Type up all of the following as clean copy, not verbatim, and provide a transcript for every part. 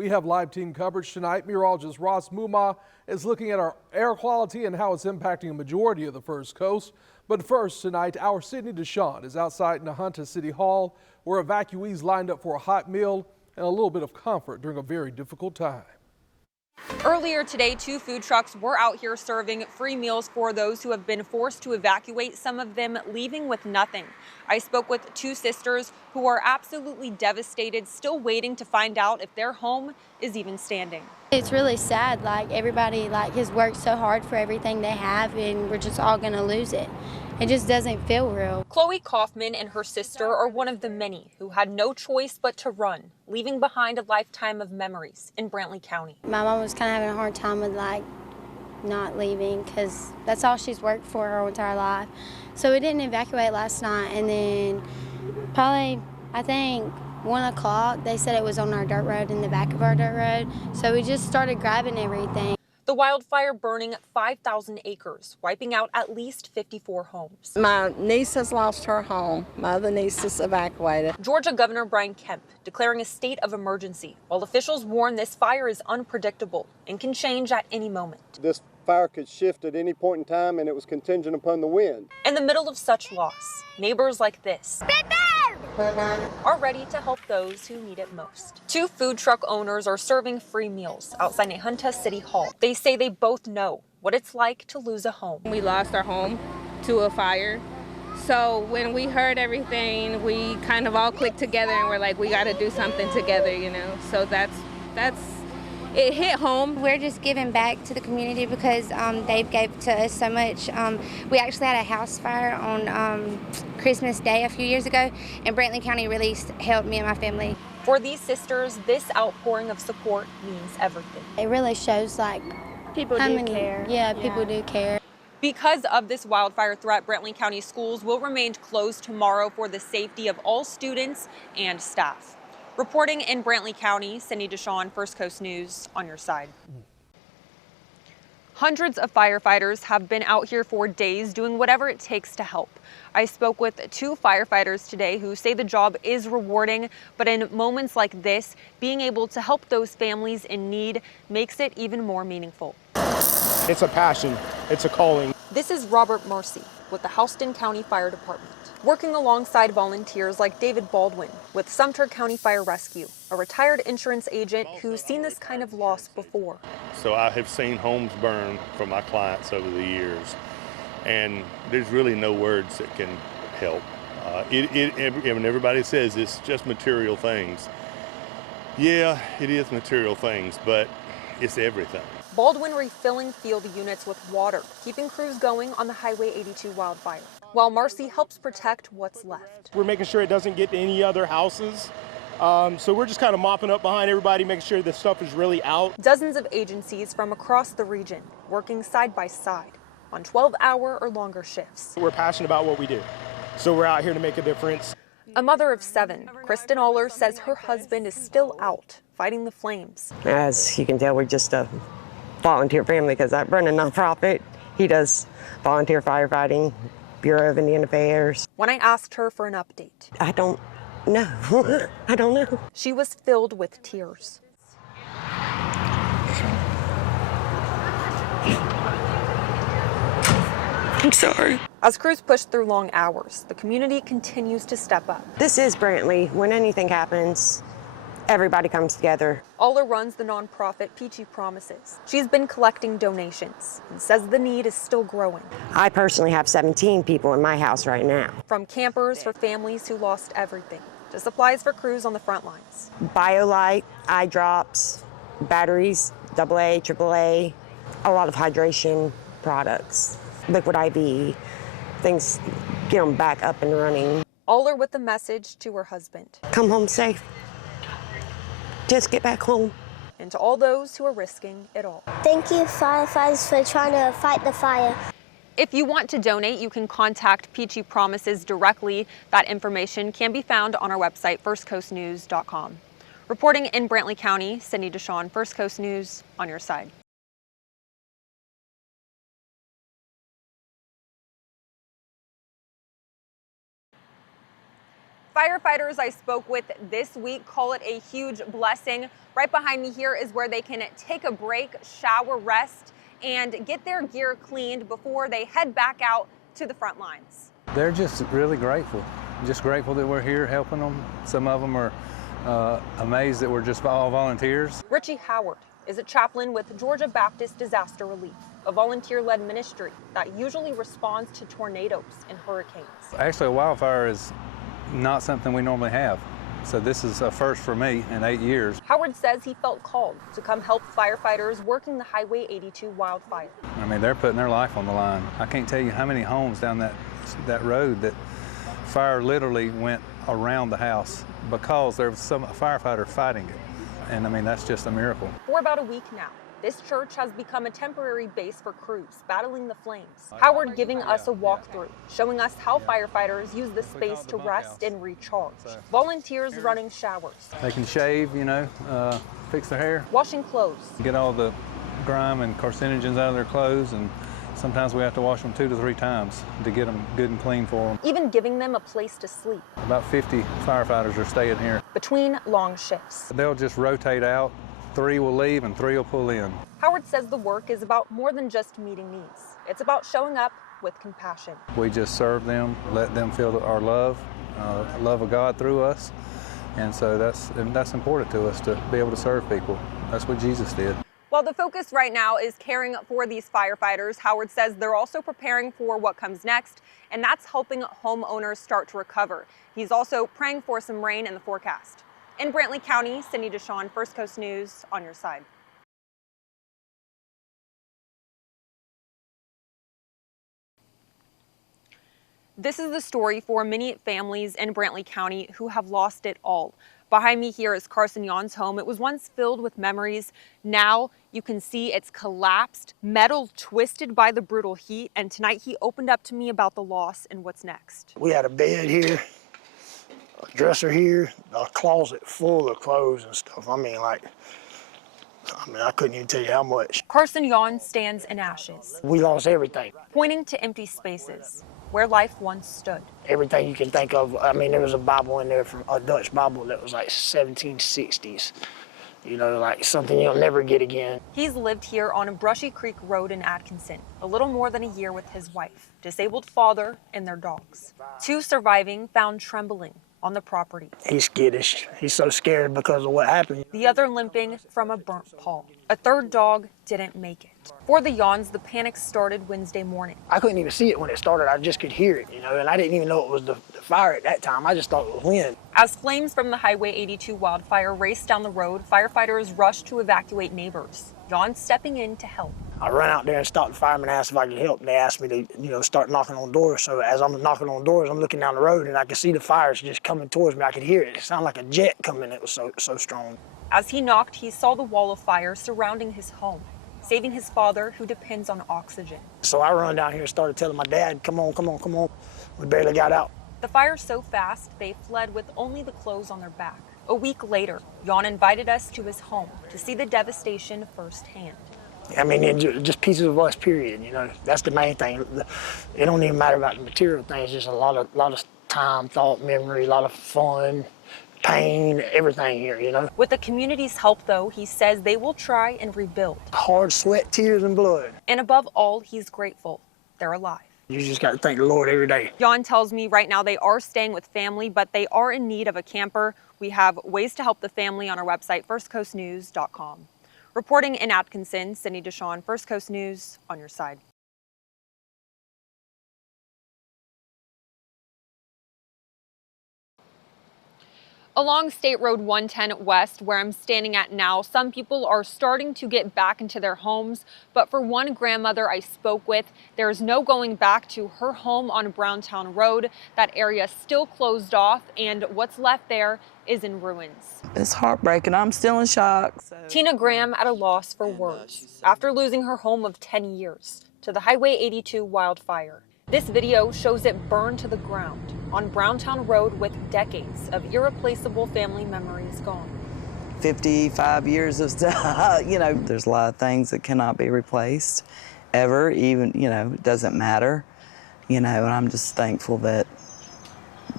We have live team coverage tonight. Meteorologist Ross Muma is looking at our air quality and how it's impacting a majority of the First Coast. But first tonight, our Sydney DeShawn is outside Nahunta City Hall, where evacuees lined up for a hot meal and a little bit of comfort during a very difficult time. Earlier today, 2 food trucks were out here serving free meals for those who have been forced to evacuate, some of them leaving with nothing. I spoke with 2 sisters who are absolutely devastated, still waiting to find out if their home is even standing. It's really sad, everybody has worked so hard for everything they have, and we're just all gonna lose it. It just doesn't feel real. Chloe Kaufman and her sister are one of the many who had no choice but to run, leaving behind a lifetime of memories in Brantley County. My mom was kind of having a hard time with not leaving, because that's all she's worked for her entire life. So we didn't evacuate last night, and then probably, I think, 1 o'clock, they said it was on our dirt road, in the back of our dirt road. So we just started grabbing everything. The wildfire burning 5,000 acres, wiping out at least 54 homes. My niece has lost her home. My other niece is evacuated. Georgia Governor Brian Kemp declaring a state of emergency, while officials warn this fire is unpredictable and can change at any moment. This fire could shift at any point in time, and it was contingent upon the wind. In the middle of such loss, neighbors like this are ready to help those who need it most. 2 food truck owners are serving free meals outside Nahunta City Hall. They say they both know what it's like to lose a home. We lost our home to a fire. So when we heard everything, we kind of all clicked together and we're like, we got to do something together, So that's it hit home. We're just giving back to the community because they gave to us so much. We actually had a house fire on Christmas Day a few years ago, and Brantley County really helped me and my family. For these sisters, this outpouring of support means everything. It really shows People do care. Yeah, people do care. Because of this wildfire threat, Brantley County schools will remain closed tomorrow for the safety of all students and staff. Reporting in Brantley County, Cindy DeShawn, First Coast News, on your side. Hundreds of firefighters have been out here for days doing whatever it takes to help. I spoke with 2 firefighters today who say the job is rewarding, but in moments like this, being able to help those families in need makes it even more meaningful. It's a passion. It's a calling. This is Robert Marcy with the Houston County Fire Department, working alongside volunteers like David Baldwin with Sumter County Fire Rescue, a retired insurance agent who's seen this kind of loss before. So I have seen homes burn for my clients over the years, and there's really no words that can help. Everybody says it's just material things. Yeah, it is material things, but it's everything. Baldwin refilling field units with water, keeping crews going on the Highway 82 wildfire, while Marcy helps protect what's left. We're making sure it doesn't get to any other houses. So we're just kind of mopping up behind everybody, making sure this stuff is really out. Dozens of agencies from across the region working side by side on 12-hour or longer shifts. We're passionate about what we do, so we're out here to make a difference. A mother of 7, Kristen Aller, says her husband is still out fighting the flames. As you can tell, we're just a volunteer family because I run a nonprofit. He does volunteer firefighting, Bureau of Indian Affairs. When I asked her for an update, I don't know. I don't know. She was filled with tears. I'm sorry. As crews push through long hours, the community continues to step up. This is Brantley. When anything happens, everybody comes together. Aller runs the nonprofit Peachy Promises. She's been collecting donations and says the need is still growing. I personally have 17 people in my house right now. From campers for families who lost everything to supplies for crews on the front lines. BioLite, eye drops, batteries, AA, AAA, a lot of hydration products, liquid IV, things get them back up and running. Aller with the message to her husband. Come home safe. Just get back home. And to all those who are risking it all. Thank you, firefighters, for trying to fight the fire. If you want to donate, you can contact Peachy Promises directly. That information can be found on our website, firstcoastnews.com. Reporting in Brantley County, Cindy DeShawn, First Coast News, on your side. Firefighters I spoke with this week call it a huge blessing. Right behind me here is where they can take a break, shower, rest, and get their gear cleaned before they head back out to the front lines. They're just really grateful. Just grateful that we're here helping them. Some of them are amazed that we're just all volunteers. Richie Howard is a chaplain with Georgia Baptist Disaster Relief, a volunteer-led ministry that usually responds to tornadoes and hurricanes. Actually, a wildfire is not something we normally have. So this is a first for me in 8 years. Howard says he felt called to come help firefighters working the Highway 82 wildfire. I mean, they're putting their life on the line. I can't tell you how many homes down that road that fire literally went around the house because there was some firefighter fighting it. And I mean, that's just a miracle. For about a week now, this church has become a temporary base for crews battling the flames. Howard giving us a walkthrough, showing us how firefighters use the space to rest and recharge. Volunteers running showers. They can shave, you know, fix their hair. Washing clothes. Get all the grime and carcinogens out of their clothes, and sometimes we have to wash them 2 to 3 times to get them good and clean for them. Even giving them a place to sleep. About 50 firefighters are staying here. Between long shifts. They'll just rotate out. 3 will leave and 3 will pull in. Howard says the work is about more than just meeting needs. It's about showing up with compassion. We just serve them, let them feel our love of God through us. And so that's important to us, to be able to serve people. That's what Jesus did. While the focus right now is caring for these firefighters, Howard says they're also preparing for what comes next, and that's helping homeowners start to recover. He's also praying for some rain in the forecast. In Brantley County, Cindy Deshawn, First Coast News, on your side. This is the story for many families in Brantley County who have lost it all. Behind me here is Carson Yawn's home. It was once filled with memories. Now you can see it's collapsed, metal twisted by the brutal heat, and tonight he opened up to me about the loss and what's next. We had a bed here, a dresser here, a closet full of clothes and stuff. I mean, I couldn't even tell you how much. Carson Yawn stands in ashes. We lost everything. Pointing to empty spaces where life once stood. Everything you can think of. I mean, there was a Bible in there, from a Dutch Bible that was like 1760s. You know, like something you'll never get again. He's lived here on a Brushy Creek Road in Atkinson a little more than a year with his wife, disabled father, and their dogs. 2 surviving found trembling on the property. He's skittish. He's so scared because of what happened. The other limping from a burnt paw. A 3rd dog didn't make it. For the Yawns, the panic started Wednesday morning. I couldn't even see it when it started. I just could hear it, you know, and I didn't even know it was the fire at that time. I just thought it was wind. As flames from the Highway 82 wildfire raced down the road, firefighters rushed to evacuate neighbors. Yawn stepping in to help. I ran out there and stopped the firemen and asked if I could help. And they asked me to, you know, start knocking on doors. So as I'm knocking on doors, I'm looking down the road and I could see the fires just coming towards me. I could hear it. It sounded like a jet coming. It was so strong. As he knocked, he saw the wall of fire surrounding his home, saving his father, who depends on oxygen. So I run down here and started telling my dad, come on, come on, come on. We barely got out. The fire so fast, they fled with only the clothes on their back. A week later, Yawn invited us to his home to see the devastation firsthand. I mean, just pieces of us, period, you know. That's the main thing. It don't even matter about the material things, just a lot of time, thought, memory, a lot of fun, pain, everything here, you know. With the community's help, though, he says they will try and rebuild. Hard sweat, tears, and blood. And above all, he's grateful they're alive. You just got to thank the Lord every day. Yawn tells me right now they are staying with family, but they are in need of a camper. We have ways to help the family on our website, firstcoastnews.com. Reporting in Atkinson, Cindy Deshawn, First Coast News, on your side. Along State Road 110 West, where I'm standing at now, some people are starting to get back into their homes. But for one grandmother I spoke with, there is no going back to her home on Browntown Road. That area still closed off, and what's left there is in ruins. It's heartbreaking. I'm still in shock. Tina Graham at a loss for words after losing her home of 10 years to the Highway 82 wildfire. This video shows it burned to the ground on Browntown Road with decades of irreplaceable family memories gone. 55 years of stuff, you know, there's a lot of things that cannot be replaced ever, even, you know, it doesn't matter, you know, and I'm just thankful that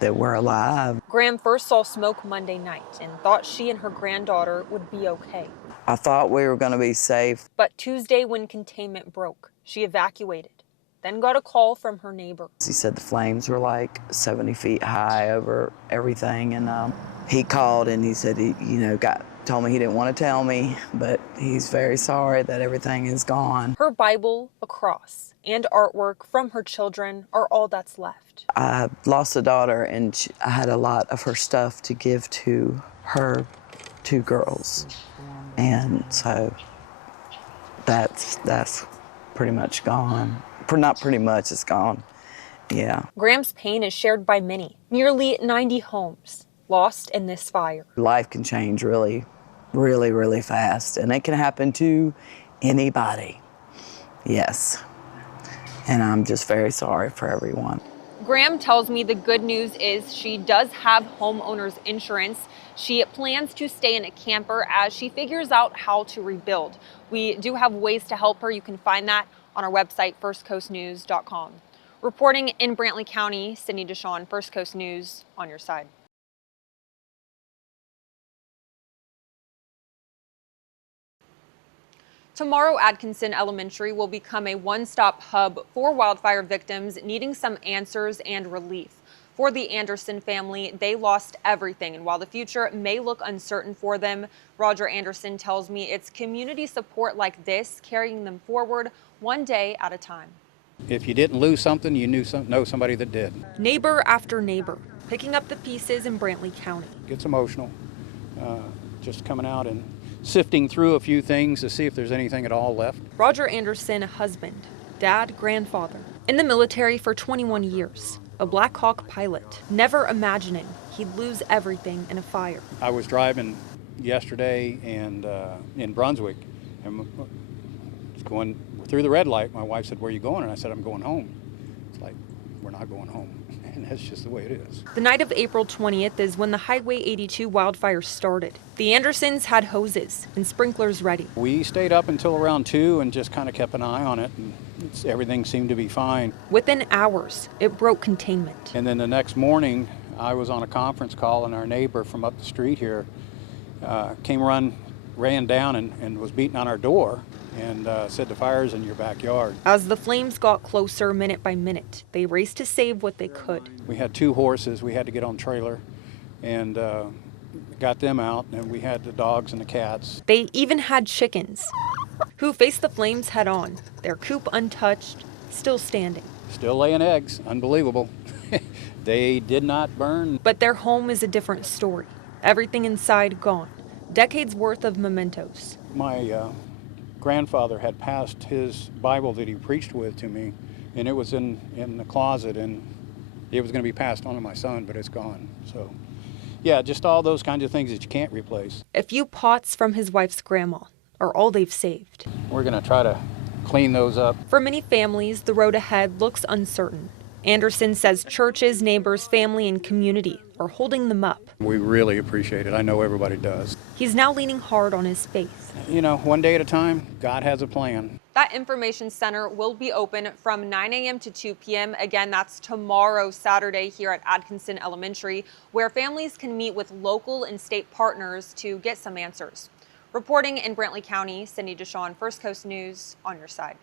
that we're alive. Graham first saw smoke Monday night and thought she and her granddaughter would be okay. I thought we were going to be safe. But Tuesday, when containment broke, she evacuated, then got a call from her neighbor. He said the flames were like 70 feet high over everything, and he called and he said he, told me he didn't want to tell me, but he's very sorry that everything is gone. Her Bible, a cross, and artwork from her children are all that's left. I lost a daughter, and I had a lot of her stuff to give to her 2 girls, and so that's pretty much gone. Not pretty much, it's gone. Yeah. Graham's pain is shared by many. Nearly 90 homes lost in this fire. Life can change really, really, really fast, and it can happen to anybody. Yes. And I'm just very sorry for everyone. Graham tells me the good news is she does have homeowner's insurance. She plans to stay in a camper as she figures out how to rebuild. We do have ways to help her. You can find that on our website, firstcoastnews.com. Reporting in Brantley County, Sydney Deshawn, First Coast News, on your side. Tomorrow, Atkinson Elementary will become a one-stop hub for wildfire victims needing some answers and relief. For the Anderson family, they lost everything, and while the future may look uncertain for them, Roger Anderson tells me it's community support like this carrying them forward one day at a time. If you didn't lose something, you know somebody that did. Neighbor after neighbor, picking up the pieces in Brantley County. Gets emotional, just coming out and sifting through a few things to see if there's anything at all left. Roger Anderson, a husband, dad, grandfather. In the military for 21 years, a Black Hawk pilot, never imagining he'd lose everything in a fire. I was driving yesterday and in Brunswick, and going through the red light. My wife said, "Where are you going?" And I said, "I'm going home." It's like, we're not going home. And that's just the way it is. The night of April 20th is when the Highway 82 wildfire started. The Andersons had hoses and sprinklers ready. We stayed up until around 2 and just kind of kept an eye on it, and everything seemed to be fine. Within hours, it broke containment. And then the next morning, I was on a conference call, and our neighbor from up the street here ran down and was beating on our door and said the fire's in your backyard. As the flames got closer minute by minute, they raced to save what they could. We had 2 horses we had to get on trailer and got them out, and we had the dogs and the cats. They even had chickens who faced the flames head on, their coop untouched, still standing. Still laying eggs, unbelievable. They did not burn. But their home is a different story. Everything inside gone. Decades worth of mementos. My grandfather had passed his Bible that he preached with to me, and it was in the closet, and it was going to be passed on to my son, but it's gone. So, yeah, just all those kinds of things that you can't replace. A few pots from his wife's grandma are all they've saved. We're going to try to clean those up. For many families, the road ahead looks uncertain. Anderson says churches, neighbors, family, and community are holding them up. We really appreciate it. I know everybody does. He's now leaning hard on his faith. You know, one day at a time, God has a plan. That information center will be open from 9 a.m. to 2 p.m. Again, that's tomorrow, Saturday, here at Atkinson Elementary, where families can meet with local and state partners to get some answers. Reporting in Brantley County, Sydney Deshawn, First Coast News, on your side.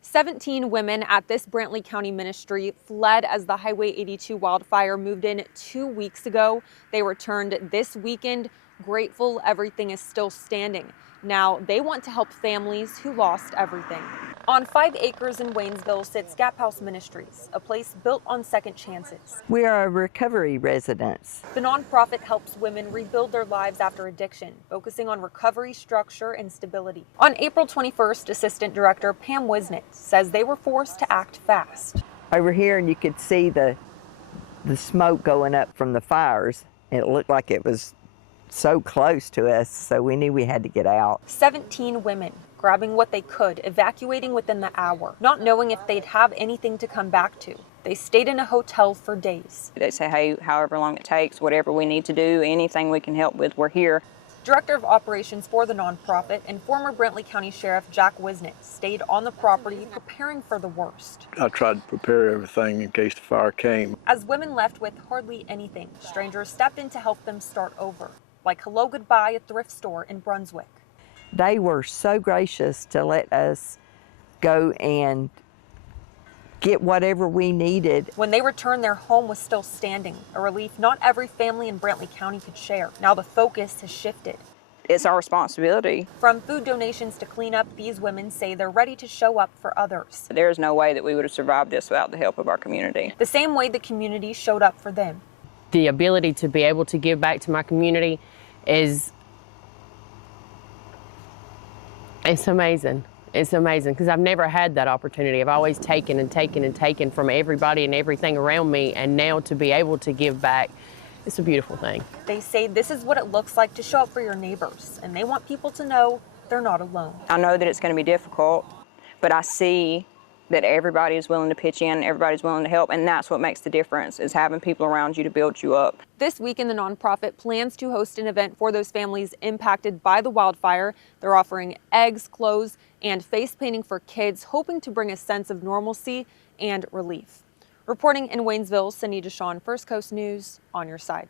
"17 women at this Brantley County ministry fled as the Highway 82 wildfire moved in 2 weeks ago. They returned this weekend, grateful everything is still standing. Now they want to help families who lost everything. On 5 acres in Waynesville sits House Ministries, a place built on second chances. We are a recovery residence. The nonprofit helps women rebuild their lives after addiction, focusing on recovery, structure, and stability. On April 21st, Assistant Director Pam Wisnett says they were forced to act fast. Over here, and you could see the smoke going up from the fires. It looked like it was so close to us, so we knew we had to get out. 17 women grabbing what they could, evacuating within the hour, not knowing if they'd have anything to come back to. They stayed in a hotel for days. They say, hey, however long it takes, whatever we need to do, anything we can help with, we're here. Director of Operations for the nonprofit and former Brantley County Sheriff Jack Wisnett stayed on the property preparing for the worst. I tried to prepare everything in case the fire came. As women left with hardly anything, strangers stepped in to help them start over, like Hello Goodbye, a thrift store in Brunswick. They were so gracious to let us go and get whatever we needed. When they returned, their home was still standing, a relief not every family in Brantley County could share. Now the focus has shifted. It's our responsibility. From food donations to cleanup, these women say they're ready to show up for others. There's no way that we would have survived this without the help of our community. The same way the community showed up for them. The ability to be able to give back to my community it's amazing. It's amazing because I've never had that opportunity. I've always taken and taken and taken from everybody and everything around me, and now to be able to give back, it's a beautiful thing. They say this is what it looks like to show up for your neighbors, and they want people to know they're not alone. I know that it's going to be difficult, but I see that everybody is willing to pitch in, everybody's willing to help, and that's what makes the difference, is having people around you to build you up. This weekend, the nonprofit plans to host an event for those families impacted by the wildfire. They're offering eggs, clothes, and face painting for kids, hoping to bring a sense of normalcy and relief. Reporting in Waynesville, Cindy Deshawn, First Coast News, on your side.